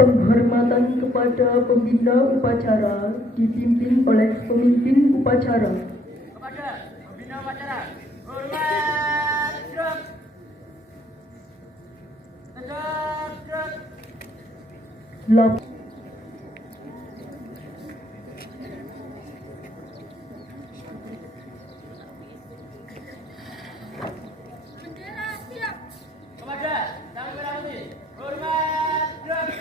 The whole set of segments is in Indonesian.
Penghormatan kepada pembina upacara dipimpin oleh pemimpin upacara. Kepada pembina upacara, hormat gerak. Tegak gerak. Bendera siap. Kepada Sang Merah Putih, hormat gerak.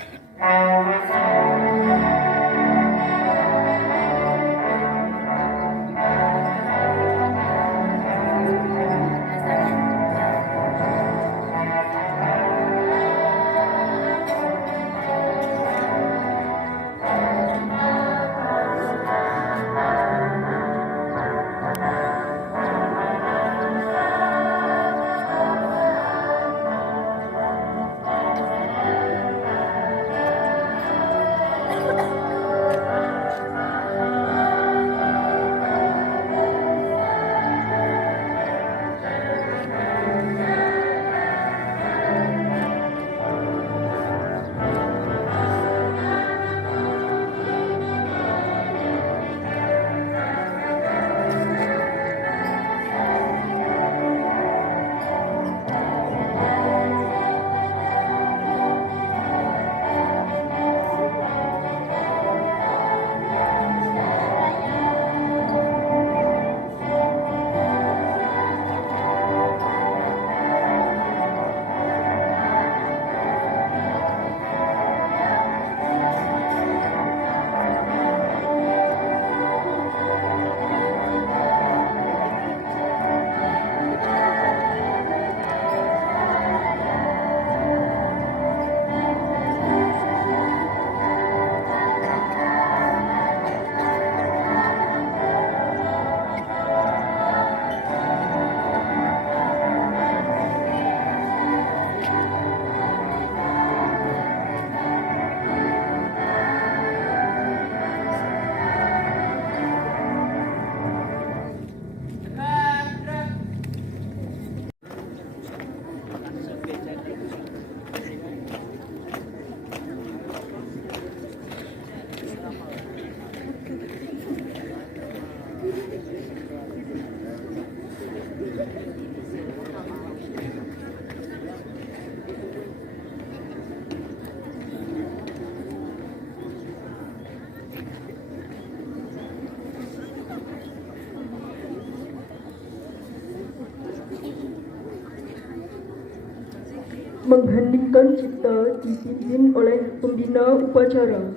Mengheningkan cipta dipimpin oleh pembina upacara.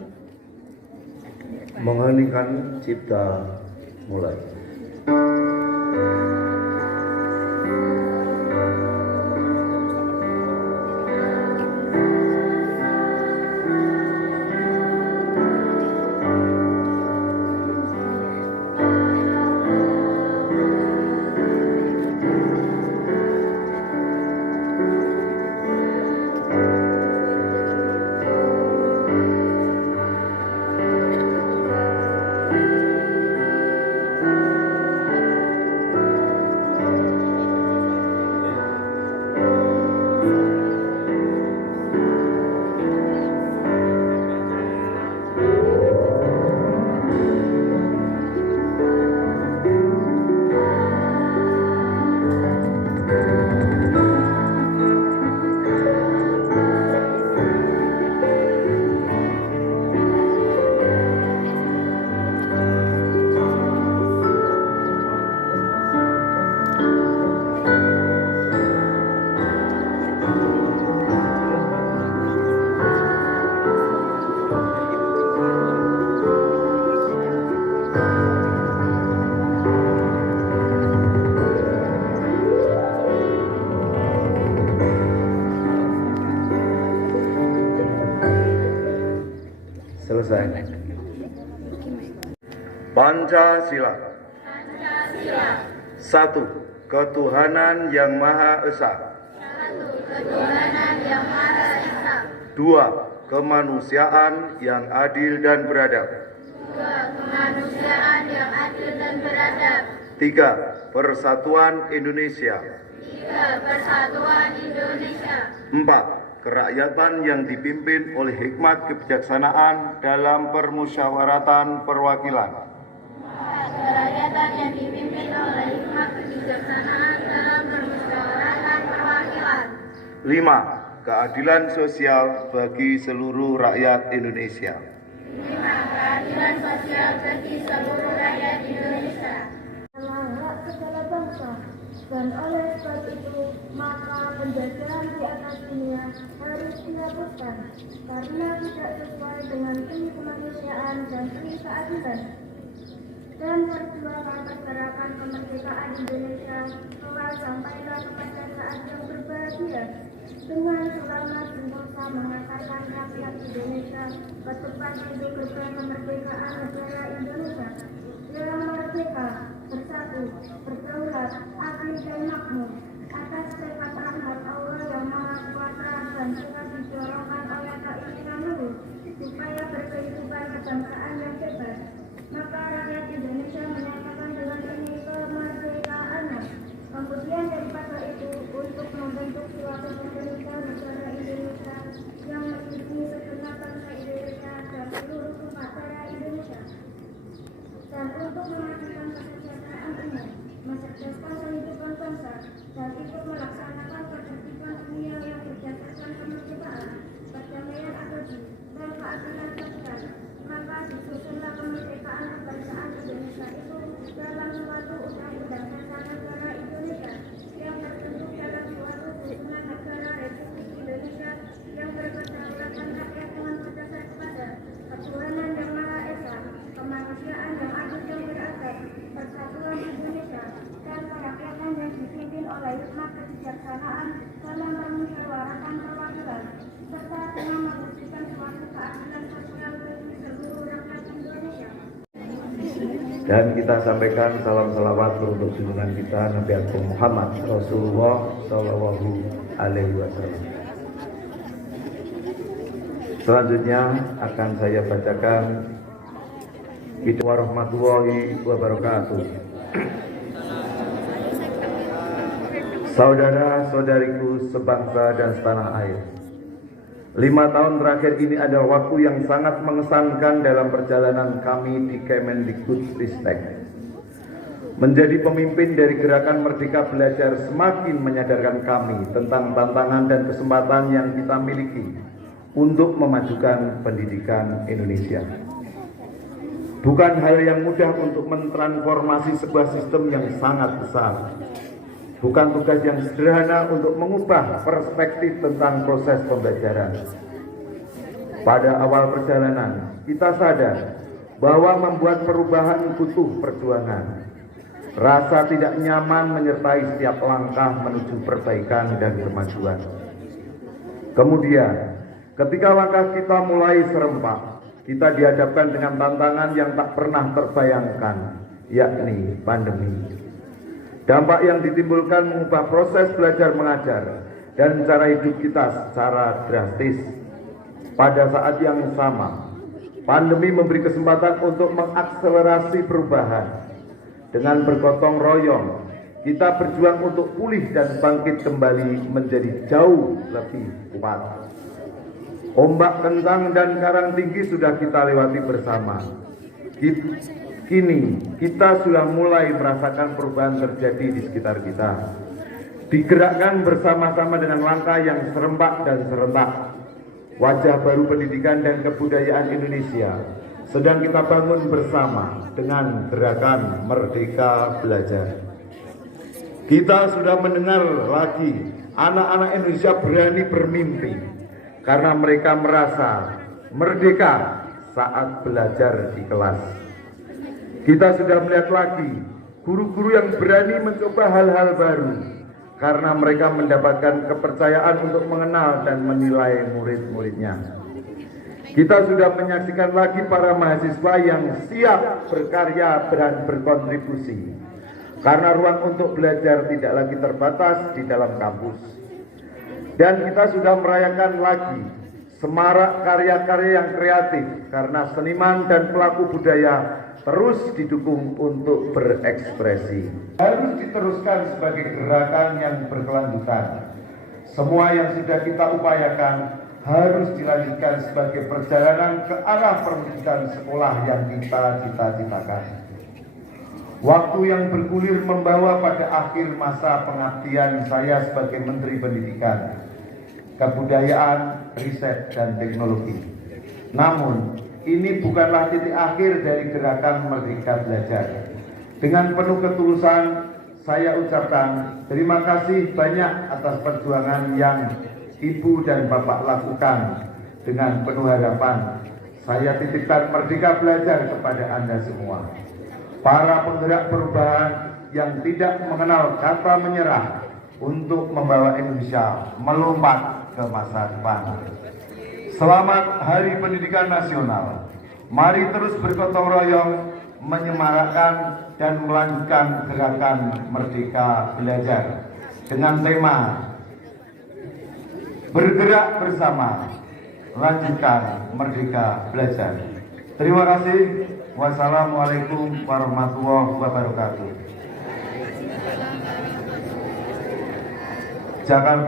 Mengheningkan cipta mulai. Selesai. Pancasila. Satu, ketuhanan yang Maha Esa. Dua, kemanusiaan yang adil dan beradab. 3. Persatuan Indonesia. 4. Kerakyatan yang dipimpin oleh hikmat kebijaksanaan dalam permusyawaratan perwakilan. 5. Keadilan sosial bagi seluruh rakyat Indonesia. Hak segala bangsa, dan oleh sebab itu maka penjajahan di atas dunia harus dihapuskan karena tidak sesuai dengan pri kemanusiaan dan pri keadilan. Dan perjuangan pergerakan kemerdekaan Indonesia telah sampailah kepada saat yang berbahagia dengan selamat sentosa mengantarkan rakyat Indonesia ke tempat pintu gerbang kemerdekaan negara Indonesia yang merdeka, bersatu, berdaulat, adil dan makmur atas tekad rahmat Allah yang Maha Kuasa dan telah didorongkan oleh keinginan luhur supaya berkehidupan kebangsaan yang bebas. Maka rakyat Indonesia menyatakan dengan ini kemerdekaannya. Kemudian daripada itu untuk membentuk suatu pemerintah negara Indonesia yang melindungi segenap bangsa Indonesia dan seluruh umat rakyat Indonesia, dan untuk memajukan kesejahteraan umum, mencerdaskan kehidupan bangsa, dan ikut melaksanakan ketertiban dunia yang berdasarkan kemerdekaan, perdamaian abadi, dan keadilan sosial. Maka disusunlah kemerdekaan kebangsaan Indonesia itu dalam suatu undang-undang dasar negara Indonesia yang terbentuk dalam suatu susunan negara Republik Indonesia yang berkedaulatan rakyat dengan berdasar kepada ketuhanan yang Maha Esa, kemanusiaan yang adil dan beradab, persatuan Indonesia, dan kerakyatan yang dipimpin oleh hikmat kebijaksanaan dalam permusyawaratan perwakilan, serta dengan mewujudkan suatu keadilan sosial bagi seluruh rakyat Indonesia. Dan kita sampaikan salam salawat untuk junjungan kita Nabi Agung Muhammad Rasulullah Shallallahu Alaihi Wasallam. Selanjutnya akan saya bacakan Assalamualaikum warahmatullahi wabarakatuh. Saudara-saudariku sebangsa dan setanah air, 5 tahun terakhir ini adalah waktu yang sangat mengesankan dalam perjalanan kami di Kemendikbudristek. Menjadi pemimpin dari gerakan Merdeka Belajar semakin menyadarkan kami tentang tantangan dan kesempatan yang kita miliki untuk memajukan pendidikan Indonesia. Bukan hal yang mudah untuk mentransformasi sebuah sistem yang sangat besar. Bukan tugas yang sederhana untuk mengubah perspektif tentang proses pembelajaran. Pada awal perjalanan, kita sadar bahwa membuat perubahan butuh perjuangan. Rasa tidak nyaman menyertai setiap langkah menuju perbaikan dan kemajuan. Kemudian, ketika langkah kita mulai serempak, kita dihadapkan dengan tantangan yang tak pernah terbayangkan, yakni pandemi. Dampak yang ditimbulkan mengubah proses belajar mengajar dan cara hidup kita secara drastis. Pada saat yang sama, pandemi memberi kesempatan untuk mengakselerasi perubahan. Dengan bergotong royong, kita berjuang untuk pulih dan bangkit kembali menjadi jauh lebih kuat. Ombak kencang dan karang tinggi sudah kita lewati bersama. Kini kita sudah mulai merasakan perubahan terjadi di sekitar kita. Digerakkan bersama-sama dengan langkah yang serempak dan serentak. Wajah baru pendidikan dan kebudayaan Indonesia sedang kita bangun bersama dengan gerakan Merdeka Belajar. Kita sudah mendengar lagi anak-anak Indonesia berani bermimpi karena mereka merasa merdeka saat belajar di kelas. Kita sudah melihat lagi guru-guru yang berani mencoba hal-hal baru karena mereka mendapatkan kepercayaan untuk mengenal dan menilai murid-muridnya. Kita sudah menyaksikan lagi para mahasiswa yang siap berkarya dan berkontribusi karena ruang untuk belajar tidak lagi terbatas di dalam kampus. Dan kita sudah merayakan lagi semarak karya-karya yang kreatif karena seniman dan pelaku budaya terus didukung untuk berekspresi. Harus diteruskan sebagai gerakan yang berkelanjutan. Semua yang sudah kita upayakan harus dilanjutkan sebagai perjalanan ke arah pendidikan sekolah yang kita cita-citakan. Waktu yang bergulir membawa pada akhir masa pengabdian saya sebagai Menteri Pendidikan, Kebudayaan, Riset, dan Teknologi. Namun, ini bukanlah titik akhir dari gerakan Merdeka Belajar. Dengan penuh ketulusan, saya ucapkan terima kasih banyak atas perjuangan yang Ibu dan Bapak lakukan. Dengan penuh harapan, saya titipkan Merdeka Belajar kepada Anda semua. Para penggerak perubahan yang tidak mengenal kata menyerah untuk membawa Indonesia melompat ke masa depan. Selamat Hari Pendidikan Nasional. Mari terus bergotong royong menyemarakkan dan melanjutkan gerakan Merdeka Belajar dengan tema bergerak bersama, lanjutkan Merdeka Belajar. Terima kasih. Wassalamualaikum warahmatullahi wabarakatuh. Jakarta.